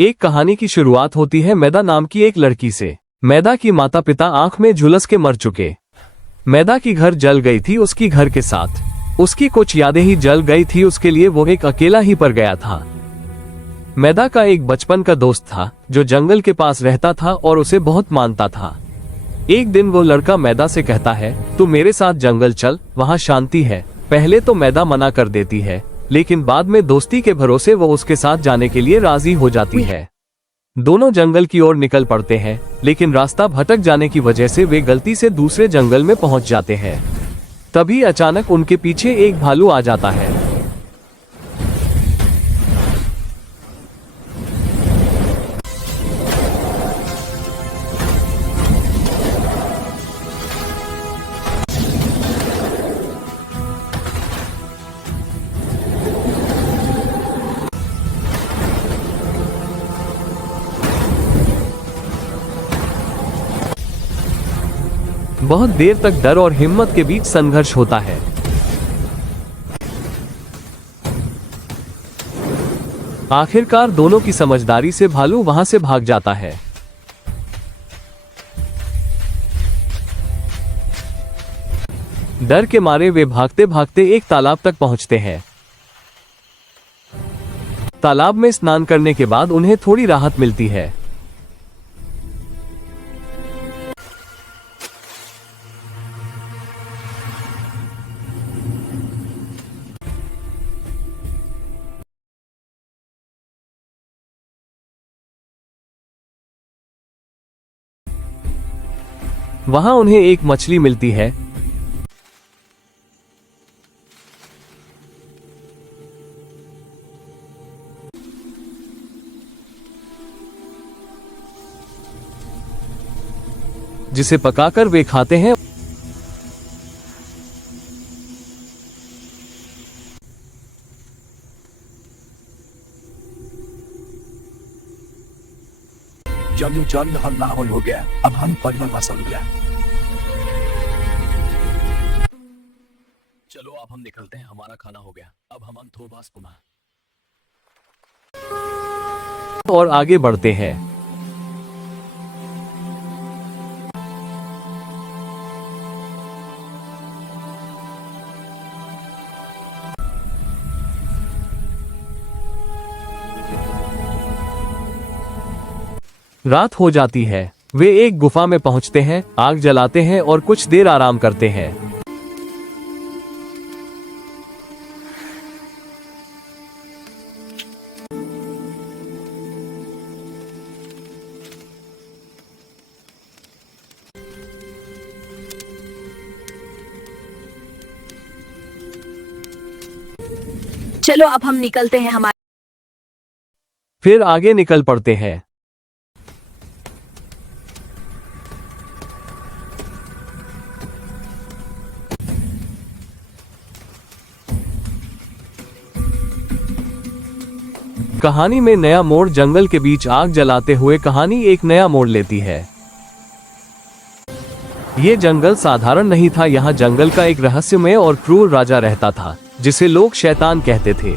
एक कहानी की शुरुआत होती है मैदा नाम की एक लड़की से। मैदा की माता पिता आंख में झुलस के मर चुके। मैदा की घर जल गई थी उसकी घर के साथ। उसकी कुछ यादें ही जल गई थी, उसके लिए वो एक अकेला ही पड़ गया था। मैदा का एक बचपन का दोस्त था जो जंगल के पास रहता था और उसे बहुत मानता था। एक दिन वो लड़का मैदा से कहता है, तू मेरे साथ जंगल चल, वहाँ शांति है। पहले तो मैदा मना कर देती है, लेकिन बाद में दोस्ती के भरोसे वो उसके साथ जाने के लिए राजी हो जाती है। दोनों जंगल की ओर निकल पड़ते हैं, लेकिन रास्ता भटक जाने की वजह से वे गलती से दूसरे जंगल में पहुंच जाते हैं। तभी अचानक उनके पीछे एक भालू आ जाता है। बहुत देर तक डर और हिम्मत के बीच संघर्ष होता है। आखिरकार दोनों की समझदारी से भालू वहां से भाग जाता है। डर के मारे वे भागते भागते एक तालाब तक पहुंचते हैं। तालाब में स्नान करने के बाद उन्हें थोड़ी राहत मिलती है। वहां उन्हें एक मछली मिलती है। जिसे पकाकर वे खाते हैं। जंग जंग हल्ला हो गया, अब हम परिवार मसल गया। चलो अब हम निकलते हैं, हमारा खाना हो गया, अब हम थोबास पुनः और आगे बढ़ते हैं। रात हो जाती है। वे एक गुफा में पहुंचते हैं, आग जलाते हैं और कुछ देर आराम करते हैं। चलो अब हम निकलते हैं, हमारे फिर आगे निकल पड़ते हैं। कहानी में नया मोड़। जंगल के बीच आग जलाते हुए कहानी एक नया मोड़ लेती है। ये जंगल साधारण नहीं था, यहाँ जंगल का एक रहस्यमय और क्रूर राजा रहता था जिसे लोग शैतान कहते थे।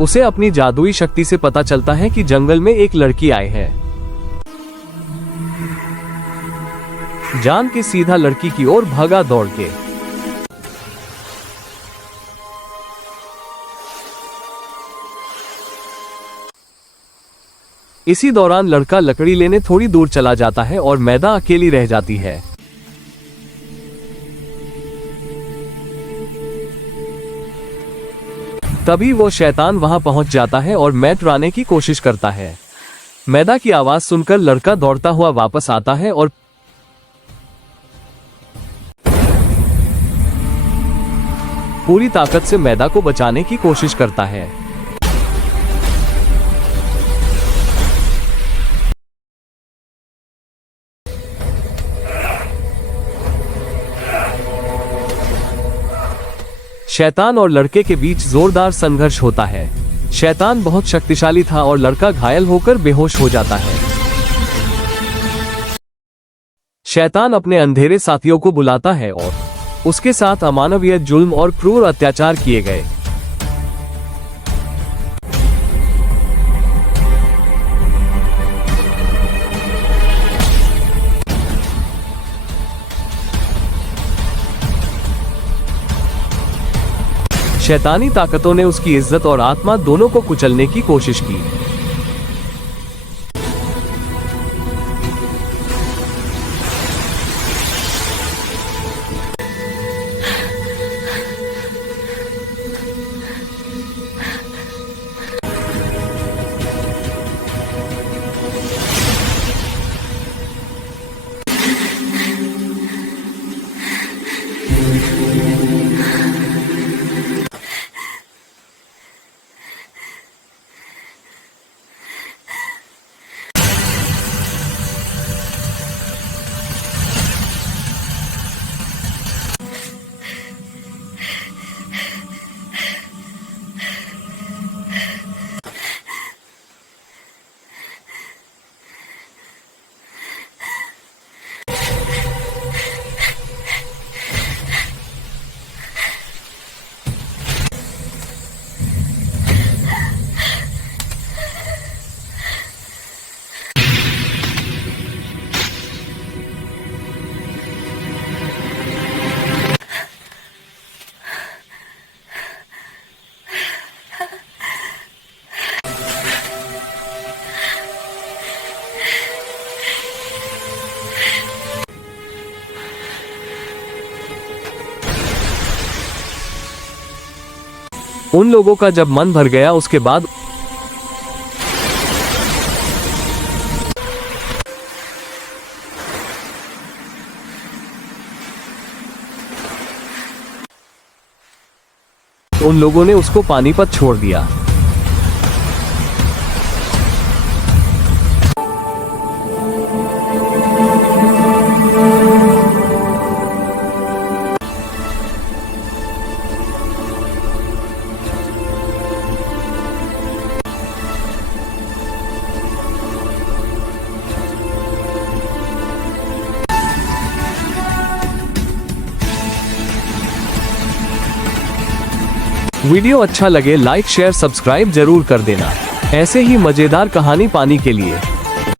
उसे अपनी जादुई शक्ति से पता चलता है कि जंगल में एक लड़की आई है। जान के सीधा लड़की की ओर भागा दौड़ के। इसी दौरान लड़का लकड़ी लेने थोड़ी दूर चला जाता है और मैदा अकेली रह जाती है। तभी वो शैतान वहां पहुंच जाता है और मैट चुराने की कोशिश करता है। मैदा की आवाज सुनकर लड़का दौड़ता हुआ वापस आता है और पूरी ताकत से मैदा को बचाने की कोशिश करता है। शैतान और लड़के के बीच जोरदार संघर्ष होता है। शैतान बहुत शक्तिशाली था और लड़का घायल होकर बेहोश हो जाता है। शैतान अपने अंधेरे साथियों को बुलाता है और उसके साथ अमानवीय जुल्म और क्रूर अत्याचार किए गए। शैतानी ताकतों ने उसकी इज्जत और आत्मा दोनों को कुचलने की कोशिश की। उन लोगों का जब मन भर गया उसके बाद उन लोगों ने उसको पानीपत छोड़ दिया। वीडियो अच्छा लगे लाइक शेयर सब्सक्राइब जरूर कर देना। ऐसे ही मजेदार कहानी पाने के लिए